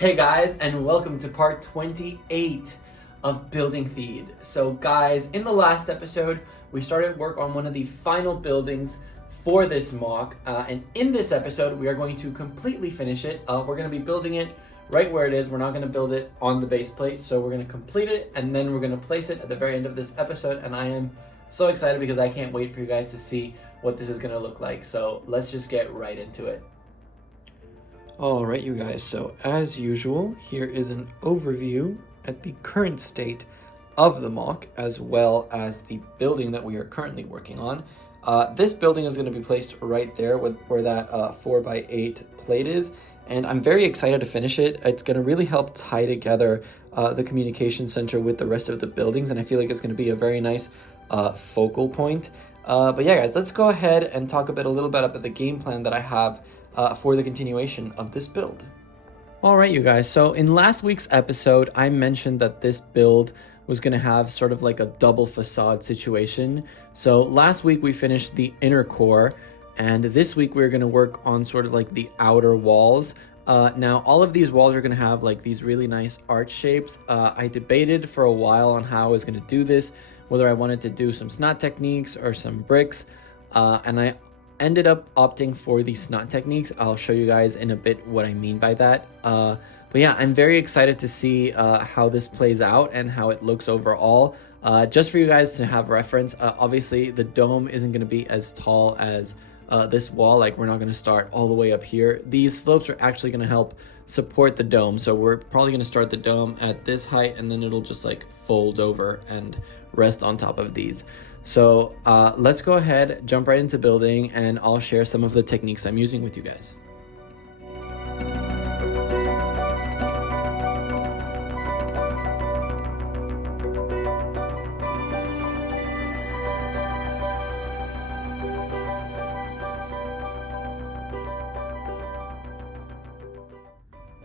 Hey guys, and welcome to part 28 of Building Theed. So guys, in the last episode, we started work on one of the final buildings for this MOC, and in this episode, we are going to completely finish it. We're going to be building it right where it is. We're not going to build it on the base plate, so we're going to complete it, and then we're going to place it at the very end of this episode, and I am so excited because I can't wait for you guys to see what this is going to look like. So let's just get right into it. Alright you guys, so as usual, here is an overview at the current state of the MOC, as well as the building that we are currently working on. This building is going to be placed right there where that 4x8 plate is, and I'm very excited to finish it. It's going to really help tie together the communication center with the rest of the buildings, and I feel like it's going to be a very nice focal point. But yeah guys, let's go ahead and talk a little bit about the game plan that I have for the continuation of this build. Alright you guys, so in last week's episode, I mentioned that this build was going to have sort of like a double facade situation. So last week we finished the inner core, and this week we're going to work on sort of like the outer walls. Now all of these walls are going to have like these really nice arch shapes. I debated for a while on how I was going to do this, whether I wanted to do some snot techniques or some bricks, and I ended up opting for the snot techniques. I'll show you guys in a bit what I mean by that. But yeah, I'm very excited to see how this plays out and how it looks overall. Just for you guys to have reference, obviously the dome isn't going to be as tall as this wall. Like, we're not going to start all the way up here. These slopes are actually going to help support the dome. So we're probably going to start the dome at this height, and then it'll just like fold over and rest on top of these. So let's go ahead, jump right into building, and I'll share some of the techniques I'm using with you guys.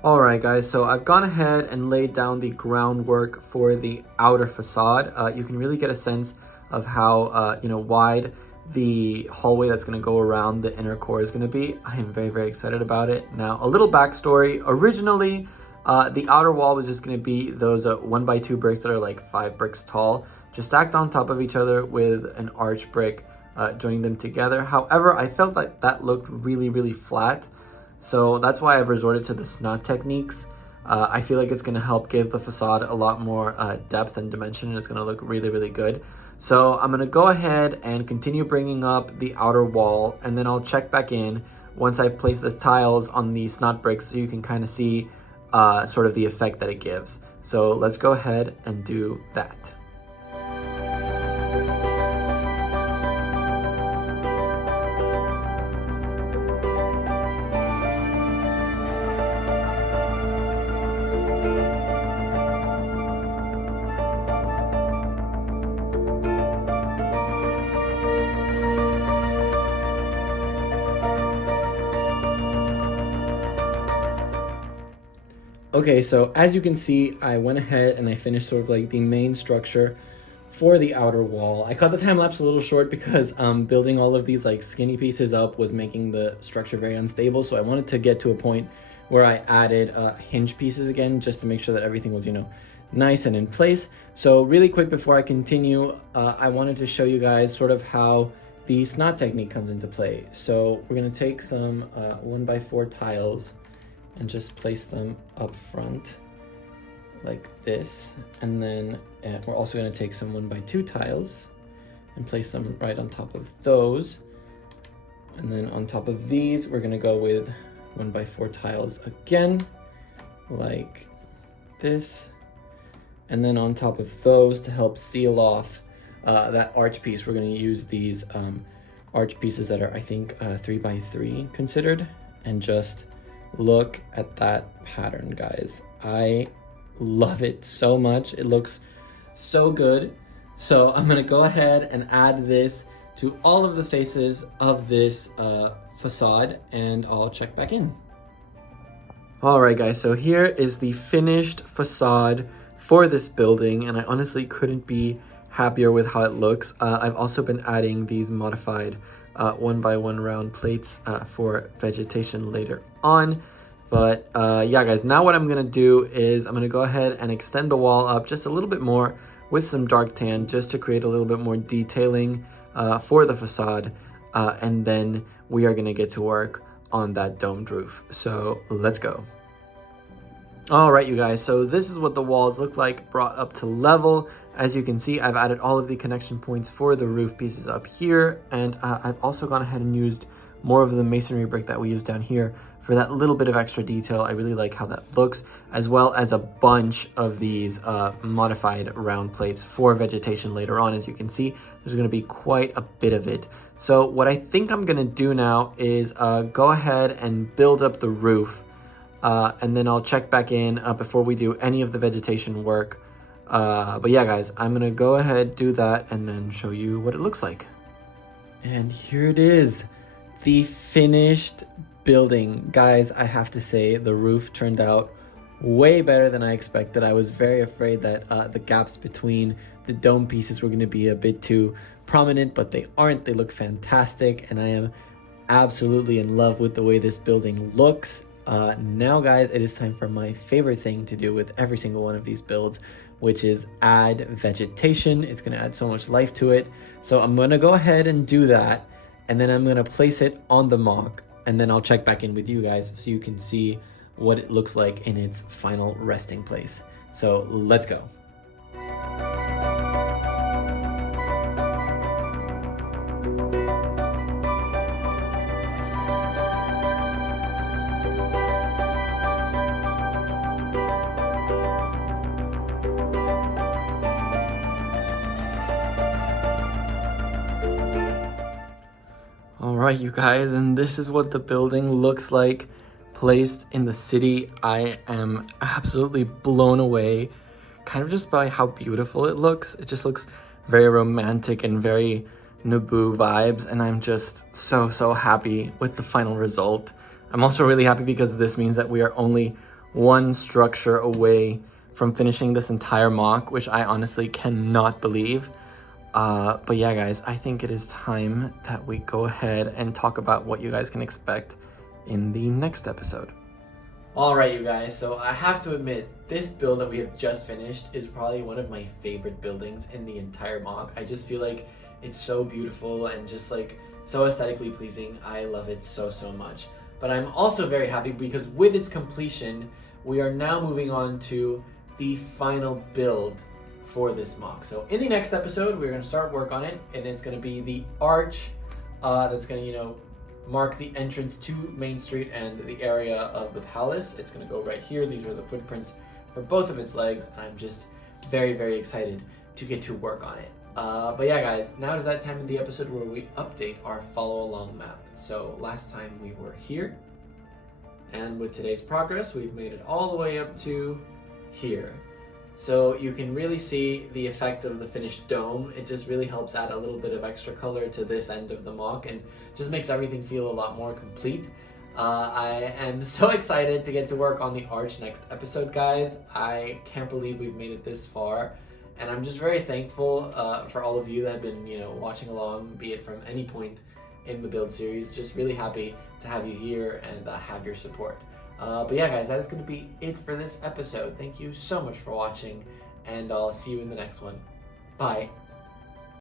Alright guys, so I've gone ahead and laid down the groundwork for the outer facade. You can really get a sense of how wide the hallway that's going to go around the inner core is going to be. I am very excited about it. Now, a little backstory. Originally, the outer wall was just going to be those 1x2 bricks that are like 5 bricks tall, just stacked on top of each other with an arch brick joining them together. However, I felt like that looked really flat, so that's why I've resorted to the snot techniques. I feel like it's going to help give the facade a lot more depth and dimension, and it's going to look really good. So I'm going to go ahead and continue bringing up the outer wall, and then I'll check back in once I place the tiles on the snot bricks so you can kind of see sort of the effect that it gives. So let's go ahead and do that. Okay, so as you can see, I went ahead and I finished sort of like the main structure for the outer wall. I cut the time lapse a little short because building all of these like skinny pieces up was making the structure very unstable. So I wanted to get to a point where I added hinge pieces again, just to make sure that everything was, nice and in place. So really quick before I continue, I wanted to show you guys sort of how the snot technique comes into play. So we're gonna take some 1x4 tiles and just place them up front like this, and then we're also going to take some 1x2 tiles and place them right on top of those, and then on top of these we're going to go with 1x4 tiles again like this, and then on top of those, to help seal off that arch piece, we're going to use these arch pieces that are, I think, 3x3 considered, and just look at that pattern, guys. I love it so much. It looks so good. So I'm gonna go ahead and add this to all of the faces of this facade, and I'll check back in. Alright guys, so here is the finished facade for this building, and I honestly couldn't be happier with how it looks. I've also been adding these modified 1x1 round plates for vegetation later on. But yeah, guys, now what I'm gonna do is I'm gonna go ahead and extend the wall up just a little bit more with some dark tan, just to create a little bit more detailing for the facade. And then we are gonna get to work on that domed roof. So let's go. All right, you guys, so this is what the walls look like brought up to level. As you can see, I've added all of the connection points for the roof pieces up here, and I've also gone ahead and used more of the masonry brick that we used down here for that little bit of extra detail. I really like how that looks, as well as a bunch of these modified round plates for vegetation later on. As you can see, there's going to be quite a bit of it. So what I think I'm going to do now is go ahead and build up the roof, and then I'll check back in before we do any of the vegetation work. But yeah, guys, I'm going to go ahead, do that, and then show you what it looks like. And here it is, the finished building. Guys, I have to say the roof turned out way better than I expected. I was very afraid that the gaps between the dome pieces were going to be a bit too prominent, but they aren't. They look fantastic, and I am absolutely in love with the way this building looks. Now, guys, it is time for my favorite thing to do with every single one of these builds, which is add vegetation. It's going to add so much life to it. So I'm going to go ahead and do that, and then I'm going to place it on the MOC, and then I'll check back in with you guys so you can see what it looks like in its final resting place. So let's go. All right, you guys, and this is what the building looks like placed in the city. I am absolutely blown away, kind of just by how beautiful it looks. It just looks very romantic and very Naboo vibes, and I'm just so happy with the final result. I'm also really happy because this means that we are only one structure away from finishing this entire MOC, which I honestly cannot believe. But yeah, guys, I think it is time that we go ahead and talk about what you guys can expect in the next episode. All right, you guys, so I have to admit, this build that we have just finished is probably one of my favorite buildings in the entire MOC. I just feel like it's so beautiful and just like so aesthetically pleasing. I love it so much. But I'm also very happy because with its completion, we are now moving on to the final build for this MOC. So in the next episode, we're going to start work on it, and it's going to be the arch that's going to, mark the entrance to Main Street and the area of the palace. It's going to go right here. These are the footprints for both of its legs, and I'm just very excited to get to work on it. But yeah, guys, now is that time in the episode where we update our follow along map. So last time we were here, and with today's progress, we've made it all the way up to here. So you can really see the effect of the finished dome. It just really helps add a little bit of extra color to this end of the MOC and just makes everything feel a lot more complete. I am so excited to get to work on the arch next episode, guys. I can't believe we've made it this far, and I'm just very thankful for all of you that have been, watching along, be it from any point in the build series. Just really happy to have you here and have your support. But yeah, guys, that is going to be it for this episode. Thank you so much for watching, and I'll see you in the next one. Bye.